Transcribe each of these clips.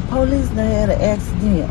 Police had an accident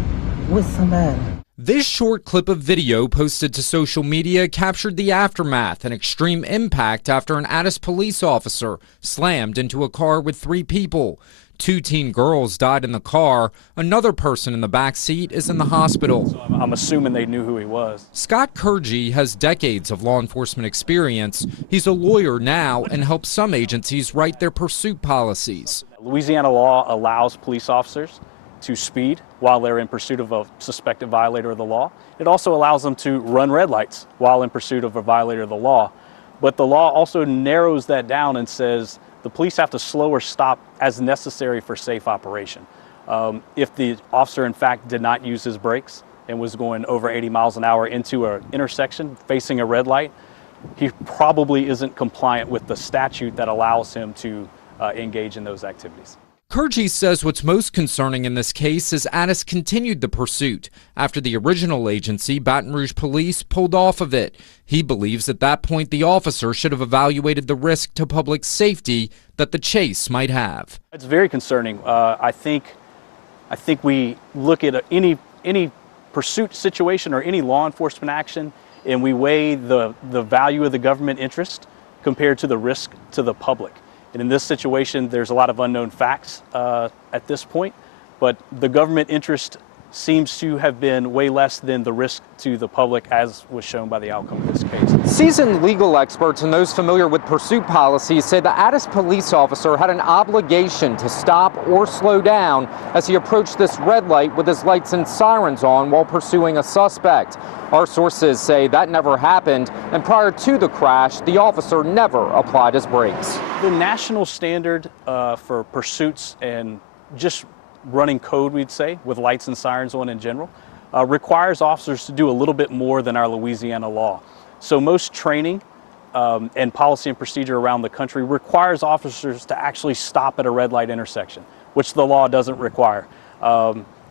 with somebody. This short clip of video posted to social media captured the aftermath and extreme impact after an Addis police officer slammed into a car with 3 people. 2 teen girls died in the car. Another person in the back seat is in the hospital. So I'm assuming they knew who he was. Scott Kurji has decades of law enforcement experience. He's a lawyer now and helps some agencies write their pursuit policies. Louisiana law allows police officers to speed while they're in pursuit of a suspected violator of the law. It also allows them to run red lights while in pursuit of a violator of the law. But the law also narrows that down and says the police have to slow or stop as necessary for safe operation. If the officer, in fact, did not use his brakes and was going over 80 miles an hour into an intersection facing a red light, he probably isn't compliant with the statute that allows him to engage in those activities. Kurji says what's most concerning in this case is Addis continued the pursuit after the original agency, Baton Rouge Police, pulled off of it. He believes at that point the officer should have evaluated the risk to public safety that the chase might have. It's very concerning. I think we look at any pursuit situation or any law enforcement action, and we weigh the value of the government interest compared to the risk to the public. And in this situation, there's a lot of unknown facts at this point, but the government interest seems to have been way less than the risk to the public, as was shown by the outcome of this case. Seasoned legal experts and those familiar with pursuit policies say the Addis police officer had an obligation to stop or slow down as he approached this red light with his lights and sirens on while pursuing a suspect. Our sources say that never happened, and prior to the crash, the officer never applied his brakes. The national standard for pursuits and just running code, we'd say, with lights and sirens on in general, requires officers to do a little bit more than our Louisiana law. So most training and policy and procedure around the country requires officers to actually stop at a red light intersection, which the law doesn't require.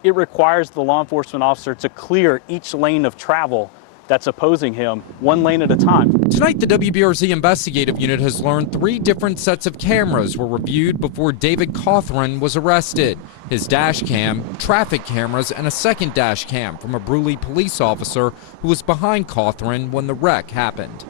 It requires the law enforcement officer to clear each lane of travel that's opposing him, 1 lane at a time. Tonight, the WBRZ investigative unit has learned 3 different sets of cameras were reviewed before David Cawthron was arrested. His dash cam, traffic cameras, and a second dash cam from a Bruley police officer who was behind Cawthron when the wreck happened.